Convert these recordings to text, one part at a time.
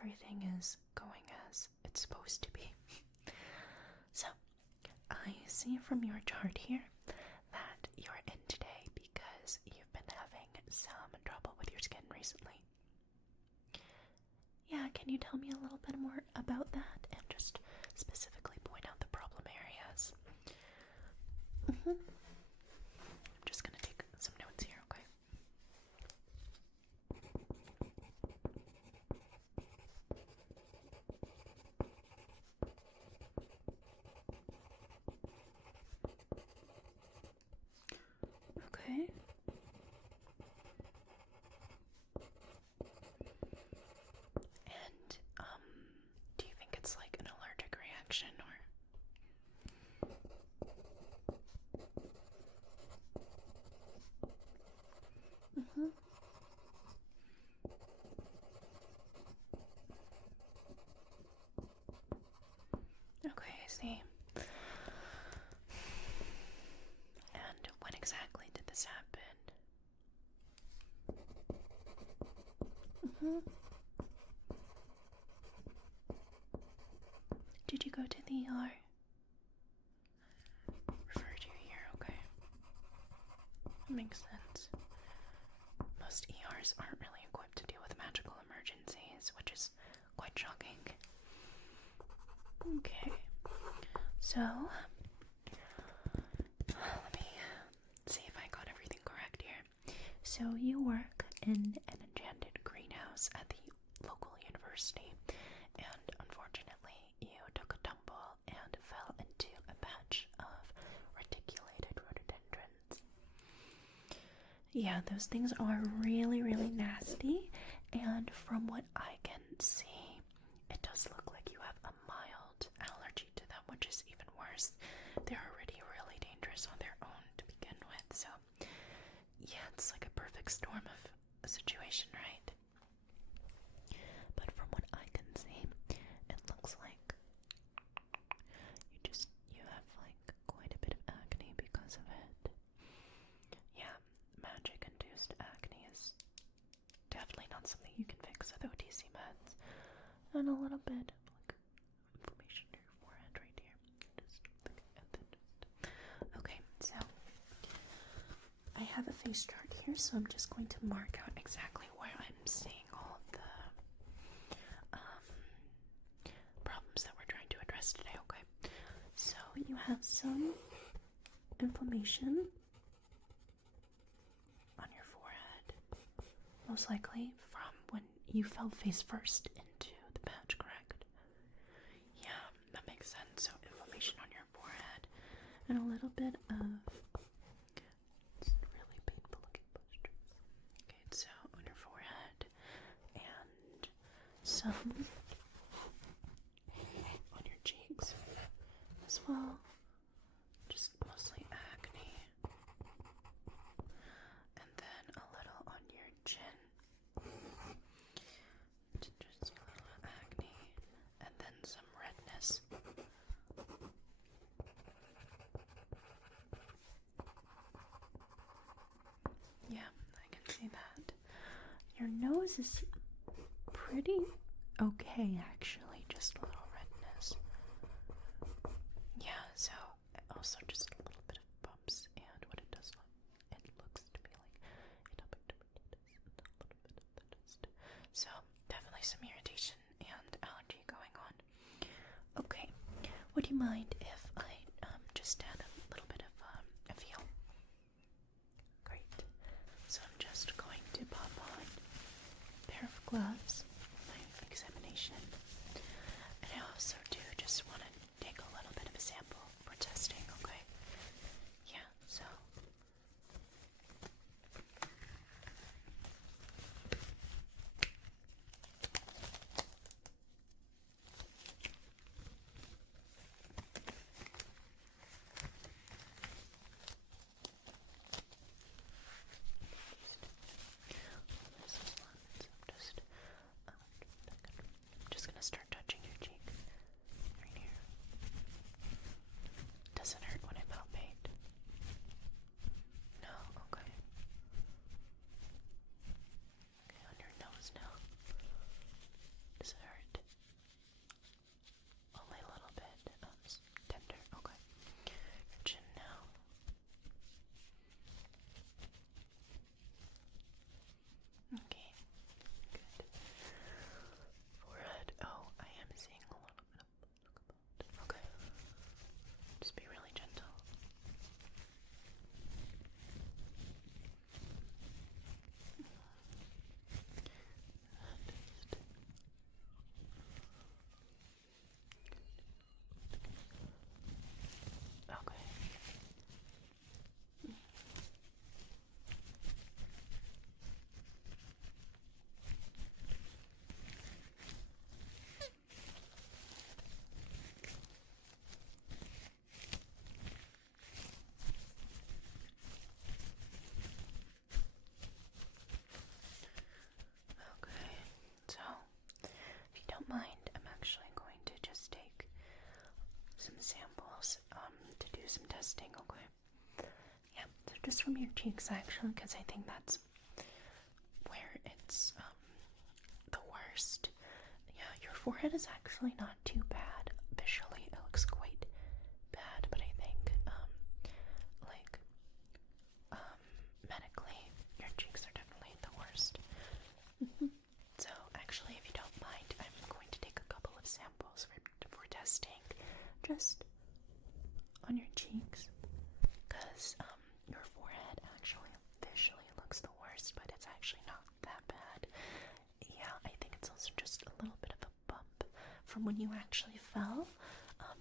everything is going as it's supposed to be. So, I see from your chart here that you're in today because you've been having some trouble with your skin recently. Yeah, can you tell me a little bit more about that and just specifically point out the problem areas? I'm just gonna take some notes here, okay? Okay. And, do you think it's like an allergic reaction or? Okay, I see. And when exactly did this happen? Did you go to the ER? Referred you here, okay. That makes sense. Most ERs aren't really equipped to deal with magical emergencies, which is quite shocking. Okay, so let me see if I got everything correct here. So you work in an enchanted greenhouse at the local university, and unfortunately you took a tumble and fell into a patch of reticulated rhododendrons. Yeah, those things are really, really nasty, and from what I can see, it does look like you have a mild allergy to them, which is even worse. They're already really dangerous on their own to begin with, so yeah, it's like a perfect storm of a situation, right? But from what I can see, it looks like you have like quite a bit of acne because of it. Yeah, magic-induced acne is definitely not something you can fix with OTC meds. And a little bit of like inflammation in your forehead right here. Okay, so I have a face chart here, so I'm just going to mark out exactly where I'm seeing all the problems that we're trying to address today, okay? So you have some inflammation on your forehead, most likely from when you fell face first into the patch, correct? Yeah, that makes sense. So inflammation on your forehead and a little bit of really painful looking pustules. Okay, so on your forehead and some on your cheeks as well. Just mostly acne. And then a little on your chin. Just a little acne. And then some redness. Yeah, I can see that. Your nose is pretty okay, actually. Just a little redness. Yeah, so also just a little bit of bumps, and what it does look, it looks to me like atopic dermatitis and a little bit of the dust. So definitely some irritation and allergy going on. Okay, would you mind if I just add a little bit of a feel? Great. So I'm just going to pop on a pair of gloves for my examination. And I also do just want to take a little bit of a sample for testing, okay? Yeah, so this is one, so I'm just mind, I'm actually going to just take some samples to do some testing, okay? Yeah, so just from your cheeks actually, because I think that's where it's the worst. Yeah, your forehead is actually not too bad. Visually, it looks quite bad, but I think, medically, your cheeks are definitely the worst. So, actually, if you don't mind, I'm going to take a couple of samples for testing, just on your cheeks, because your forehead actually visually looks the worst, but it's actually not that bad. Yeah, I think it's also just a little bit of a bump from when you actually fell,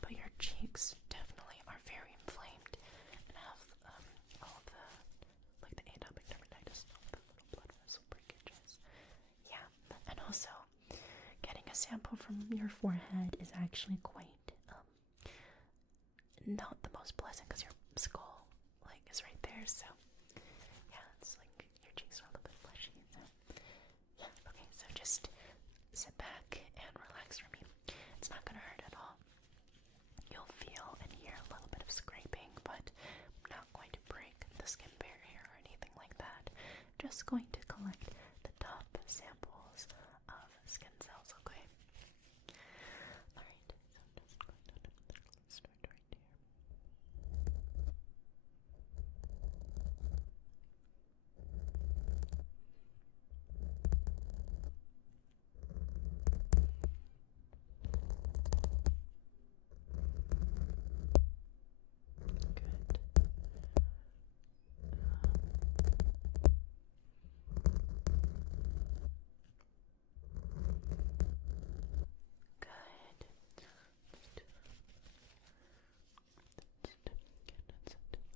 but your cheeks definitely are very inflamed and have all of the, like the atopic dermatitis, all the little blood vessel breakages. Yeah, and also getting a sample from your forehead is actually quite not the most pleasant, because your skull is right there, so yeah, it's like your cheeks are a little bit fleshy, so yeah. Okay, so just sit back and relax for me. It's not gonna hurt at all. You'll feel and hear a little bit of scraping, but I'm not going to break the skin barrier or anything like that. Just going to collect the top samples of skin cells, okay? Alright, so I'm just going to start right here.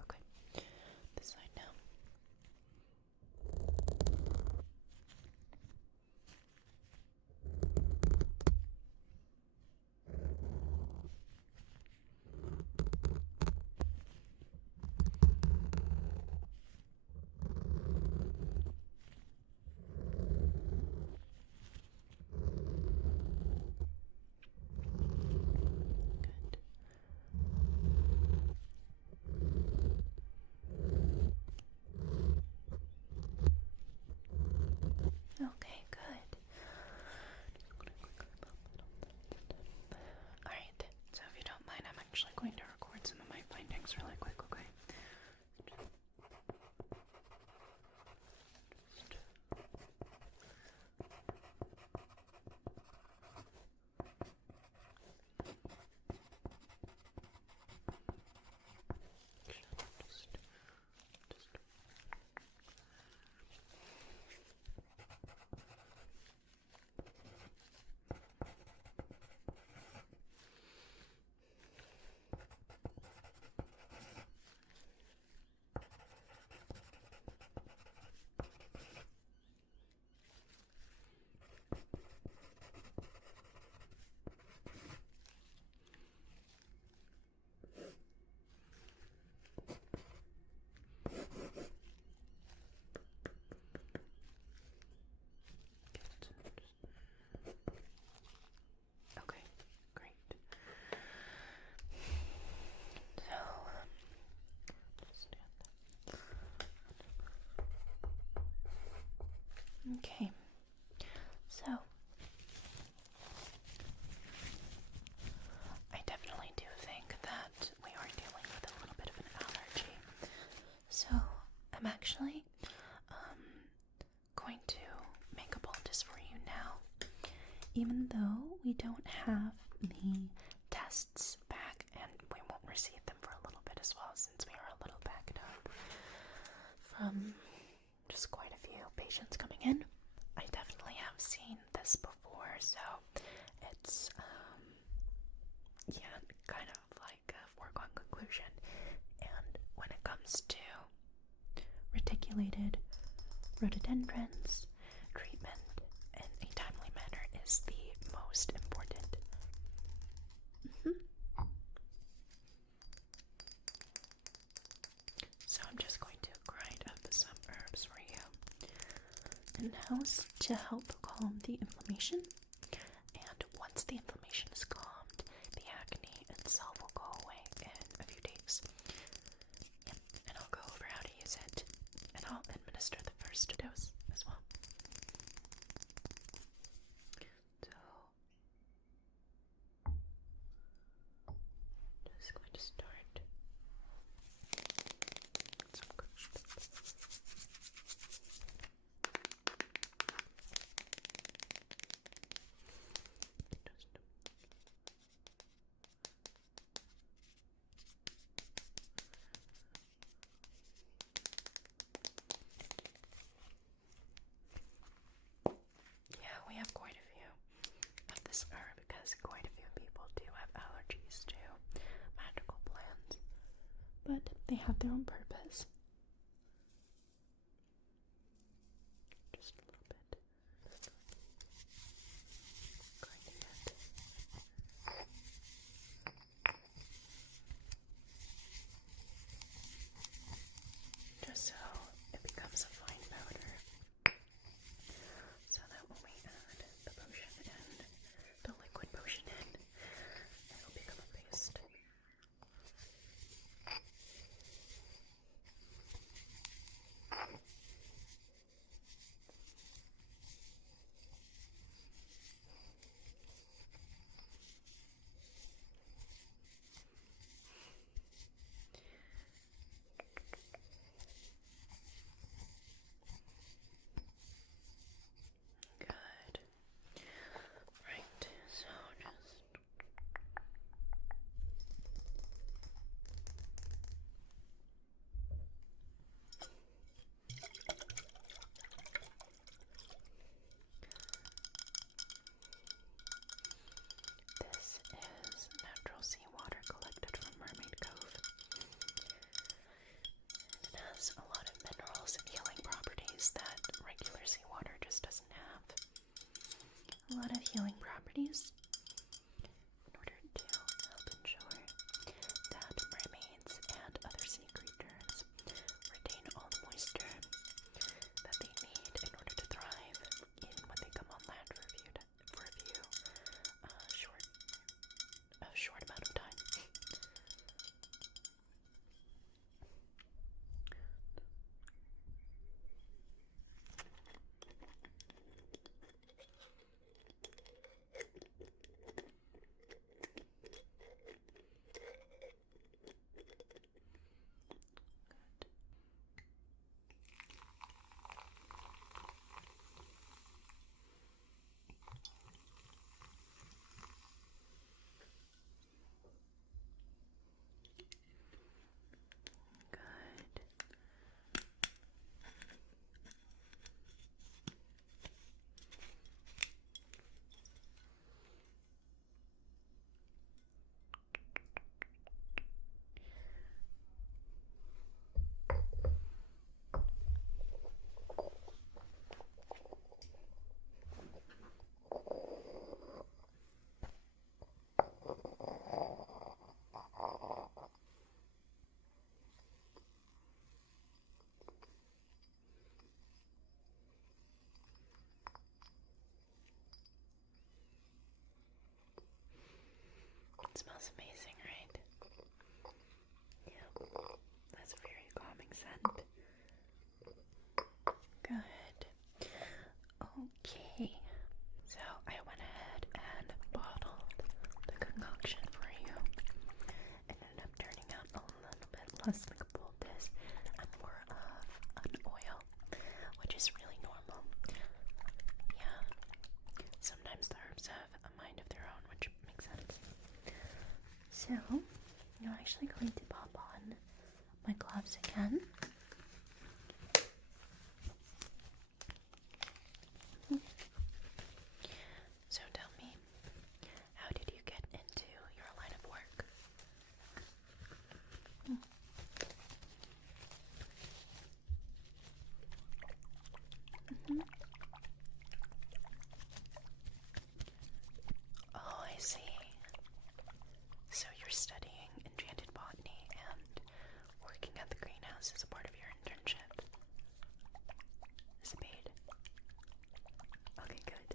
Okay, this side now. Okay, good. Alright, so if you don't mind, I'm actually going to record some of my findings really quick, okay? Okay, great. So, okay, so I definitely do think that we are dealing with a little bit of an allergy. So I'm actually going to make a poultice for you now, even though we don't have the tests back, and we won't receive them for a little bit as well, since we are a little backed up from just quite a few patients coming in. I definitely have seen this before, so it's yeah, kind of like a foregone conclusion. And when it comes to reticulated rhododendrons, treatment in a timely manner is the most important. So I'm just going to grind up some herbs for you in-house to help calm the inflammation. And one first dose as well. So, just going to start. Some good stuff. We have quite a few of this herb because quite a few people do have allergies to magical plants, but they have their own purpose. Just a little bit. Grinding it. Just so it becomes a fine powder. So that when we add the potion in, the liquid potion in, it'll become a paste. Good. Right, so just this is natural seawater collected from Mermaid Cove. It has a lot of minerals and healing properties that regular seawater just doesn't have. A lot of healing properties in order to help ensure that mermaids and other sea creatures retain all the moisture that they need in order to thrive even when they come on land for a short amount of time. Good. It smells amazing, right? Yeah, that's a very calming scent. Good. Okay, so I went ahead and bottled the concoction for you. It ended up turning out a little bit less like a poultice and more of an oil, which is really normal. Yeah, sometimes the herbs have a mind of their own, which makes sense. So, I'm actually going to pop on my gloves again. So tell me, how did you get into your line of work? Oh, I see. So you're studying enchanted botany and working at the greenhouse as a part of your internship. Is it paid? Okay, good.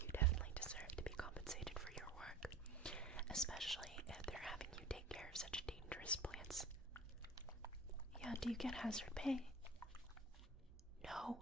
You definitely deserve to be compensated for your work, especially if they're having you take care of such dangerous plants. Yeah, do you get hazard pay? No.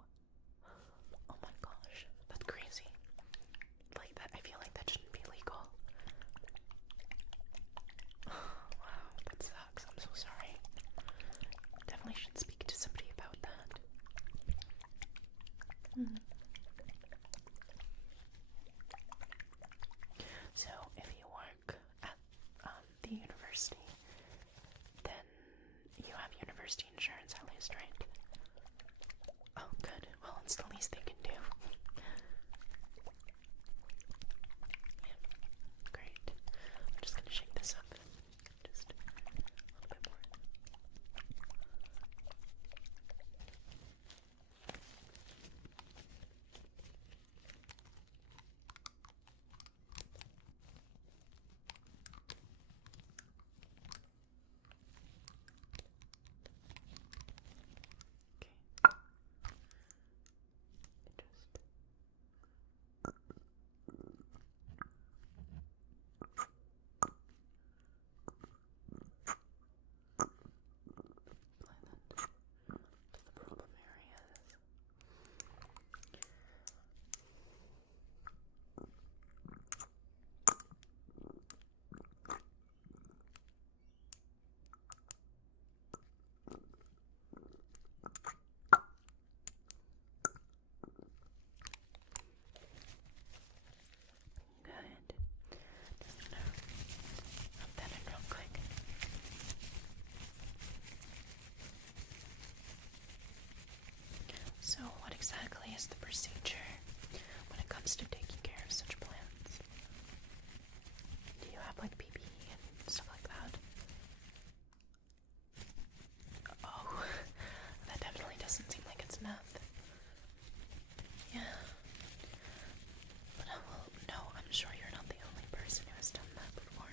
So, what exactly is the procedure when it comes to taking care of such plants? Do you have like PPE and stuff like that? Oh, that definitely doesn't seem like it's meth. Yeah. But no, I'm sure you're not the only person who has done that before.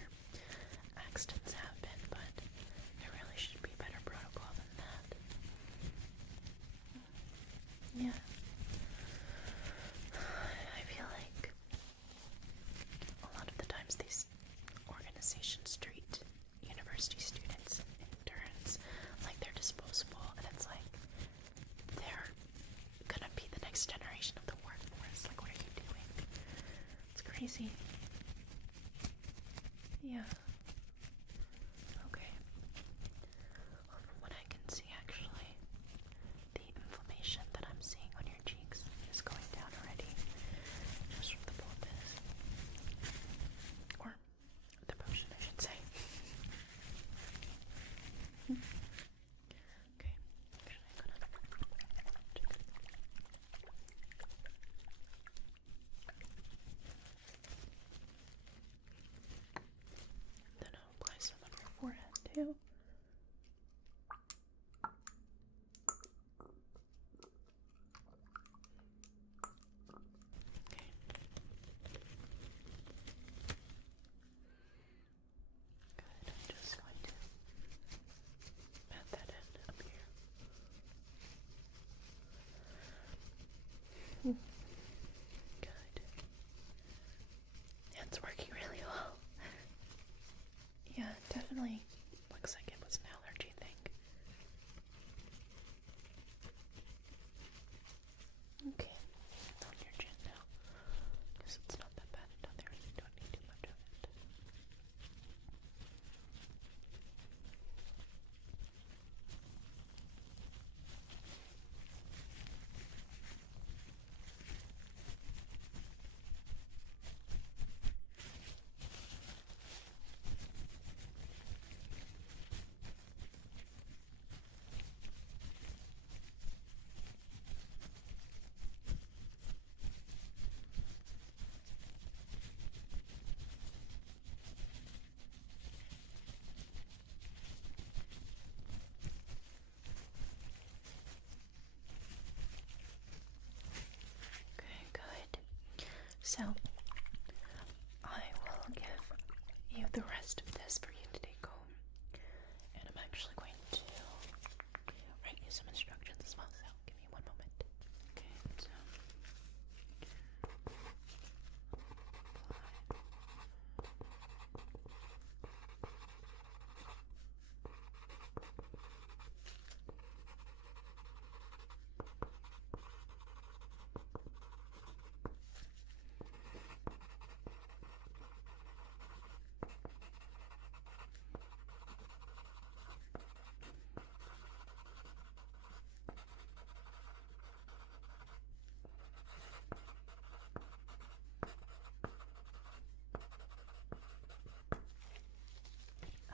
Accidents happen, but there really should be better protocol than that. Yeah. I feel like a lot of the times these organizations treat university students and interns like they're disposable, and it's like they're gonna be the next generation of the workforce. Like, what are you doing? It's crazy. Yeah. Okay. Well, from what I can see, actually, the inflammation that I'm seeing on your cheeks is going down already. Just from the poultice. Or the potion, I should say. Okay. Actually, I'm gonna check it. Then I'll apply some on your forehead too. Okay. Good. I'm just going to pat that in up here. Good. Yeah, it's working really well. Yeah, it definitely looks like it was an allergy thing. Okay, on your chin now. Guess it's not that bad down there, so you don't need too much of it. Okay, good. So, I will give you the rest of this for you to take home. And I'm actually going to write you some instructions as well, so give me one moment. Okay, so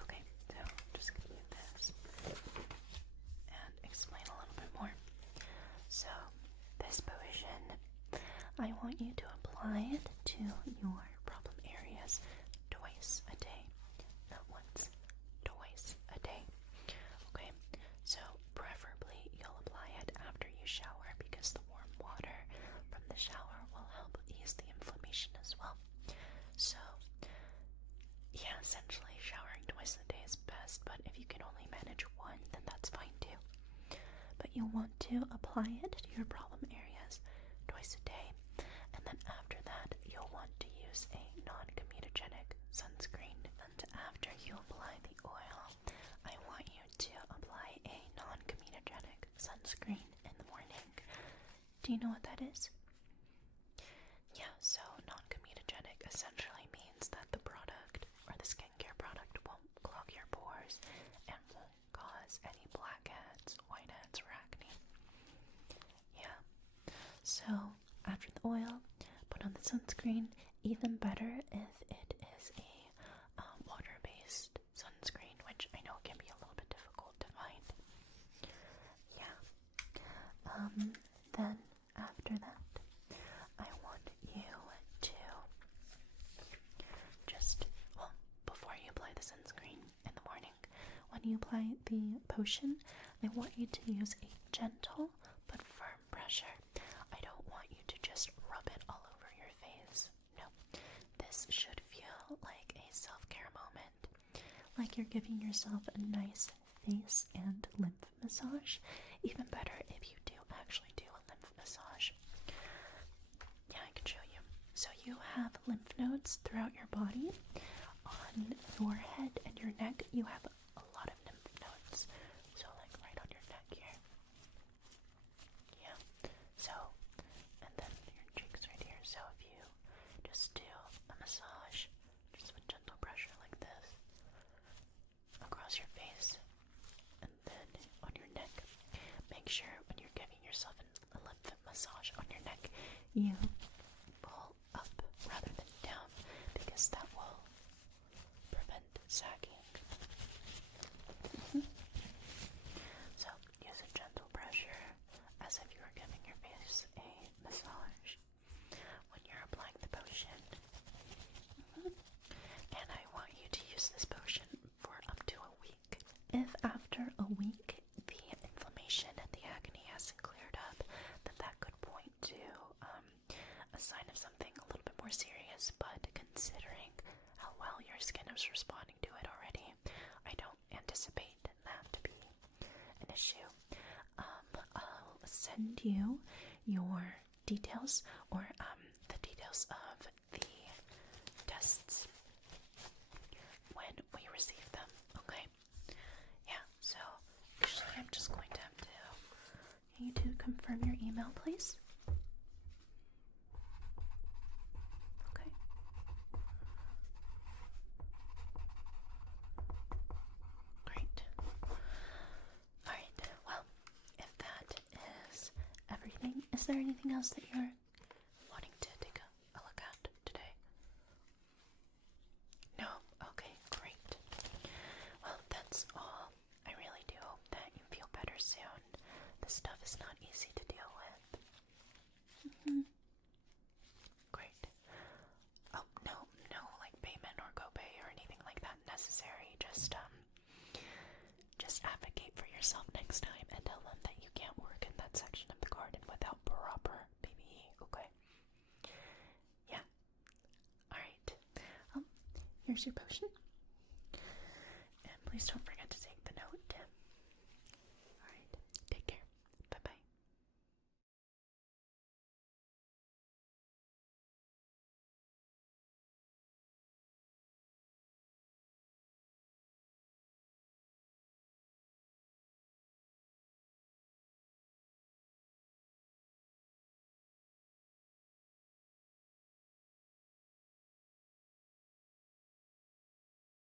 okay, so just gonna do this and explain a little bit more. So, this potion, I want you to apply it to your problem areas twice a day. Not once, twice a day. Okay, so preferably you'll apply it after you shower because the warm water from the shower will help ease the inflammation as well. So, yeah, essentially showering twice a day is best, but if you can only manage one, then that's fine too. But you want to apply it to your problem areas twice a day, and then after that, you'll want to use a non-comedogenic sunscreen. And after you apply the oil, I want you to apply a non-comedogenic sunscreen in the morning. Do you know what that is? Yeah, so non-comedogenic essentially means that the product or the skincare product won't clog your pores and won't cause any blackheads, whiteheads, or acne. Yeah. So after the oil, put on the sunscreen. Even better if it is a water-based sunscreen, which I know can be a little bit difficult to find. Yeah. when you apply the potion, I want you to use a gentle but firm pressure. I don't want you to just rub it all over your face. No, this should feel like a self-care moment, like you're giving yourself a nice face and lymph massage. Even better if you do actually do a lymph massage. Yeah, I can show you. So you have lymph nodes throughout your body. On your head and your neck, you have a lot of lymph nodes. So like right on your neck here. Yeah. So, and then your cheeks right here. So if you just do a massage, just with gentle pressure like this, across your face, and then on your neck, make sure when you're giving yourself a lymph massage on your neck, you pull up rather than down, because that will prevent sagging. So use a gentle pressure as if you were giving your face a massage when you're applying the potion. And I want you to use this potion for up to a week. If after a week the inflammation and the agony hasn't cleared up, then that could point to a sign of something a little bit more serious. But considering how well your skin is responding to it already, I don't anticipate that to be an issue. I'll send you your details, or the details of the tests when we receive them, okay? Yeah, so actually I'm just going to have to get you to confirm your email, please. Okay. Great. Alright, well, if that is everything, is there anything else that you're wanting to take a look at today? No? Okay, great. Well, that's all. I really do hope that you feel better soon. This stuff is not easy to deal with. Great. Oh, no, like payment or copay or anything like that necessary. Just advocate for yourself next time and tell them that you can't work in that section of the garden without proper PPE, okay? Yeah. Alright. Here's your potion. And please don't forget